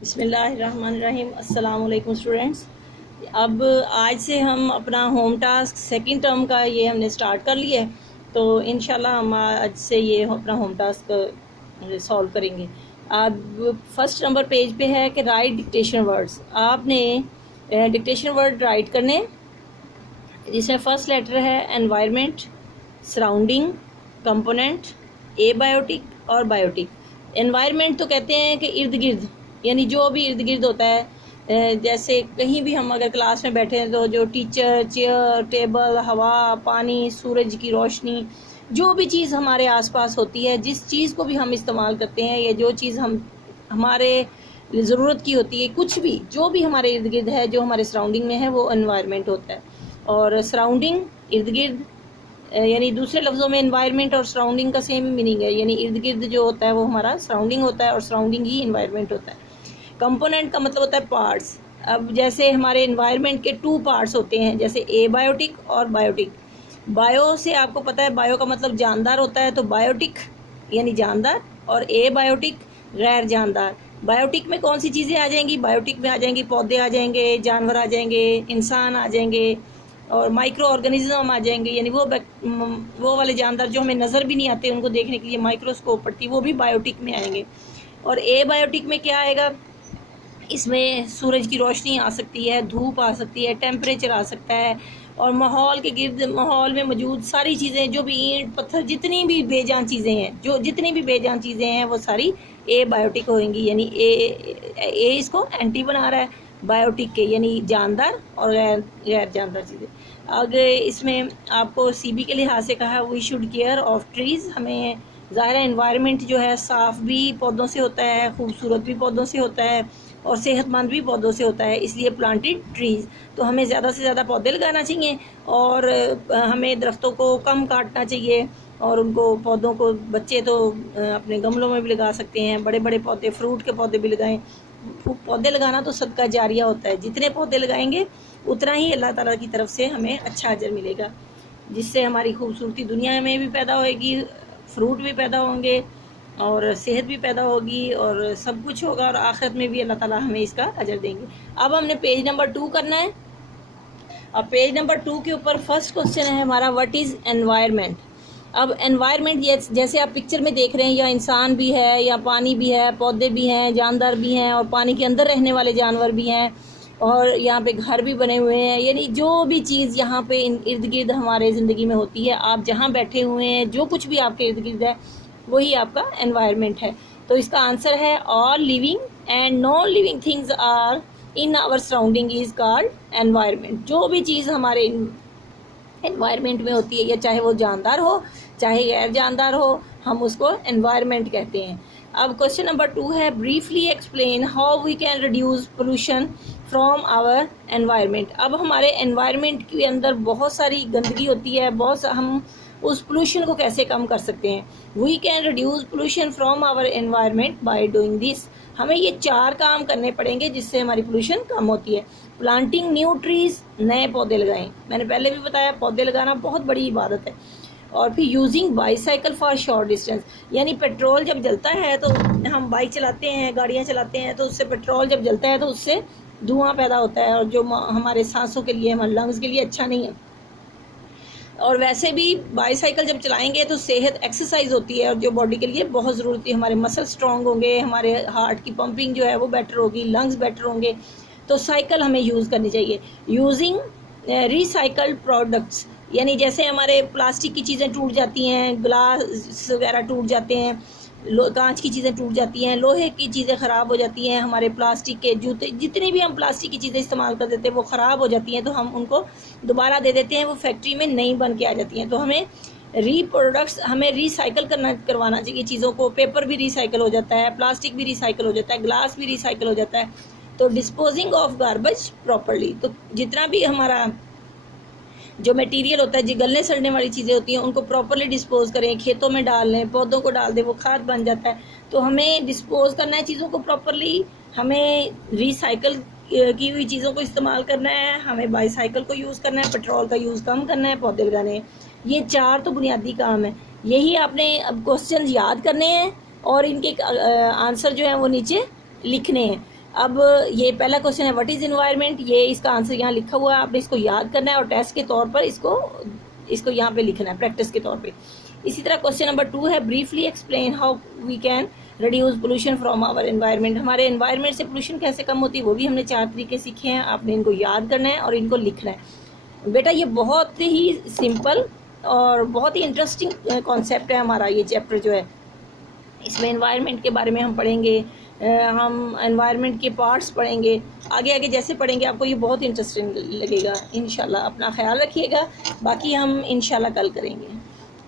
बिस्मिल्लाहिर्रहमानिर्रहीम। अस्सलाम वालेकुम स्टूडेंट्स। अब आज से हम अपना होम टास्क सेकंड टर्म का ये हमने स्टार्ट कर लिया है, तो इंशाल्लाह हम आज से ये अपना होम टास्क सॉल्व करेंगे। अब फर्स्ट नंबर पेज पे है कि राइट डिक्टेशन वर्ड्स। आपने डिक्टेशन वर्ड राइट करने, जिसमें फर्स्ट लेटर है एनवायरनमेंट, सराउंडिंग, कंपोनेंट, एबायोटिक और बायोटिक। एनवायरनमेंट तो कहते हैं कि इर्द गिर्द, यानी जो भी इर्द गिर्द होता है। जैसे कहीं भी हम अगर क्लास में बैठे हैं तो जो टीचर, चेयर, टेबल, हवा, पानी, सूरज की रोशनी, जो भी चीज़ हमारे आसपास होती है, जिस चीज़ को भी हम इस्तेमाल करते हैं या जो चीज़ हम हमारे ज़रूरत की होती है, कुछ भी जो भी हमारे इर्द गिर्द है, जो हमारे सराउंडिंग में है, वो एनवायरनमेंट होता है। और सराउंडिंग इर्द गिर्द, यानी दूसरे लफ्ज़ों में एनवायरनमेंट और सराउंडिंग का सेम मीनिंग है, यानी इर्द गिर्द जो होता है वो हमारा सराउंडिंग होता है और सराउंडिंग ही एनवायरनमेंट होता है। कंपोनेंट का मतलब होता है पार्ट्स। अब जैसे हमारे एनवायरनमेंट के 2 पार्ट्स होते हैं, जैसे एबायोटिक और बायोटिक। बायो से आपको पता है, बायो का मतलब जानदार होता है, तो बायोटिक यानी जानदार और एबायोटिक गैर जानदार। बायोटिक में कौन सी चीज़ें आ जाएंगी? बायोटिक में आ जाएंगी पौधे, आ जाएंगे जानवर, आ जाएंगे इंसान, आ जाएंगे और माइक्रो ऑर्गेनिज्म आ जाएंगे, यानी वो वाले जानदार जो हमें नज़र भी नहीं आते, उनको देखने के लिए माइक्रोस्कोप पड़ती है, वो भी बायोटिक में आएंगे। और एबायोटिक में क्या आएगा? इसमें सूरज की रोशनी आ सकती है, धूप आ सकती है, टेम्परेचर आ सकता है, और माहौल के गिर्द, माहौल में मौजूद सारी चीज़ें, जो भी ईंट पत्थर, जितनी भी बेजान चीज़ें हैं, जितनी भी बेजान चीज़ें हैं, वो सारी एबायोटिक होंगी। यानी ए इसको एंटी बना रहा है बायोटिक के, यानी जानदार और गैर जानदार चीज़ें। अगर इसमें आपको सीबी के लिहाज से कहा, we should care of trees. हमें ज़ाहिर एनवायरनमेंट जो है साफ़ भी पौधों से होता है, खूबसूरत भी पौधों से होता है और सेहतमंद भी पौधों से होता है, इसलिए प्लांटेड ट्रीज़। तो हमें ज़्यादा से ज़्यादा पौधे लगाना चाहिए और हमें दरख्तों को कम काटना चाहिए, और उनको पौधों को बच्चे तो अपने गमलों में भी लगा सकते हैं, बड़े बड़े पौधे, फ्रूट के पौधे भी लगाएं। पौधे लगाना तो सदका जारिया होता है, जितने पौधे लगाएंगे उतना ही अल्लाह ताला की तरफ से हमें अच्छा अजर मिलेगा, जिससे हमारी खूबसूरती दुनिया में भी पैदा होएगी, फ्रूट भी पैदा होंगे और सेहत भी पैदा होगी और सब कुछ होगा, और आखिरत में भी अल्लाह ताला हमें इसका अजर देंगे। अब हमने पेज नंबर 2 करना है। अब पेज नंबर 2 के ऊपर फर्स्ट क्वेश्चन है हमारा, व्हाट इज़ एनवायरनमेंट। अब एनवायरनमेंट जैसे आप पिक्चर में देख रहे हैं, या इंसान भी है, या पानी भी है, पौधे भी हैं, जानदार भी हैं, और पानी के अंदर रहने वाले जानवर भी हैं, और यहाँ पे घर भी बने हुए हैं, यानी जो भी चीज़ यहाँ पे इर्द गिर्द हमारे ज़िंदगी में होती है, आप जहाँ बैठे हुए हैं, जो कुछ भी आपके इर्द गिर्द है, वही आपका एनवायरनमेंट है। तो इसका आंसर है all living and non living things are in our surrounding is called environment. जो भी चीज़ हमारे एनवायरनमेंट में होती है, या चाहे वो जानदार हो चाहे गैर जानदार हो, हम उसको एनवायरनमेंट कहते हैं। अब क्वेश्चन नंबर 2 है, briefly explain how we can reduce pollution from our environment. अब हमारे एनवायरनमेंट के अंदर बहुत सारी गंदगी होती है, हम उस पोल्यूशन को कैसे कम कर सकते हैं? We can reduce pollution from our environment by doing this. हमें ये 4 काम करने पड़ेंगे जिससे हमारी पोल्यूशन कम होती है। प्लांटिंग न्यू ट्रीज़, नए पौधे लगाएं, मैंने पहले भी बताया पौधे लगाना बहुत बड़ी इबादत है। और फिर using bicycle for short distance, यानी पेट्रोल जब जलता है तो हम बाइक चलाते हैं, गाड़ियाँ चलाते हैं, तो उससे पेट्रोल जब जलता है तो उससे धुआं पैदा होता है, और जो हमारे सांसों के लिए, हमारे लंग्स के लिए अच्छा नहीं है। और वैसे भी बाईसाइकिल जब चलाएंगे तो सेहत, एक्सरसाइज होती है, और जो बॉडी के लिए बहुत ज़रूरत है, हमारे मसल स्ट्रॉन्ग होंगे, हमारे हार्ट की पंपिंग जो है वो बेटर होगी, लंग्स बेटर होंगे, तो साइकिल हमें यूज़ करनी चाहिए। यूजिंग रिसाइकल्ड प्रोडक्ट्स, यानी जैसे हमारे प्लास्टिक की चीज़ें टूट जाती हैं, ग्लास वगैरह टूट जाते हैं, कांच की चीज़ें टूट जाती हैं, लोहे की चीज़ें ख़राब हो जाती हैं, हमारे प्लास्टिक के जूते, जितनी भी हम प्लास्टिक की चीज़ें इस्तेमाल कर देते हैं वो ख़राब हो जाती हैं, तो हम उनको दोबारा दे देते हैं, वो फैक्ट्री में नई बन के आ जाती हैं। तो हमें हमें रिसाइकल करवाना चाहिए चीज़ों को। पेपर भी रिसाइकल हो जाता है, प्लास्टिक भी रिसाइकल हो जाता है, ग्लास भी रिसाइकल हो जाता है। तो डिस्पोजिंग ऑफ गार्बेज प्रॉपरली, तो जितना भी हमारा जो मटेरियल होता है, जो गलने सड़ने वाली चीज़ें होती हैं, उनको प्रॉपरली डिस्पोज करें, खेतों में डाल लें, पौधों को डाल दें, वो खाद बन जाता है। तो हमें डिस्पोज करना है चीज़ों को प्रॉपरली, हमें रिसाइकल की हुई चीज़ों को इस्तेमाल करना है, हमें बाईसाइकिल को यूज़ करना है, पेट्रोल का यूज़ कम करना है, पौधे लगाने हैं। ये 4 तो बुनियादी काम है। यही आपने अब क्वेश्चन याद करने हैं और इनके आंसर जो हैं वो नीचे लिखने हैं। अब ये पहला क्वेश्चन है व्हाट इज़ एनवायरनमेंट, ये इसका आंसर यहाँ लिखा हुआ है, आपने इसको याद करना है और टेस्ट के तौर पर इसको यहाँ पे लिखना है प्रैक्टिस के तौर पे। इसी तरह क्वेश्चन नंबर 2 है briefly explain how we can reduce pollution from our environment, हमारे एनवायरनमेंट से पोल्यूशन कैसे कम होती है वो भी हमने 4 तरीके सीखे हैं, आपने इनको याद करना है और इनको लिखना है। बेटा ये बहुत ही सिंपल और बहुत ही इंटरेस्टिंग कॉन्सेप्ट है हमारा ये चैप्टर जो है। इसमें एनवायरनमेंट के बारे में हम पढ़ेंगे, हम एनवायरनमेंट के पार्ट्स पढ़ेंगे, आगे आगे जैसे पढ़ेंगे आपको ये बहुत इंटरेस्टिंग लगेगा। इंशाल्लाह अपना ख्याल रखिएगा, बाकी हम इंशाल्लाह कल करेंगे।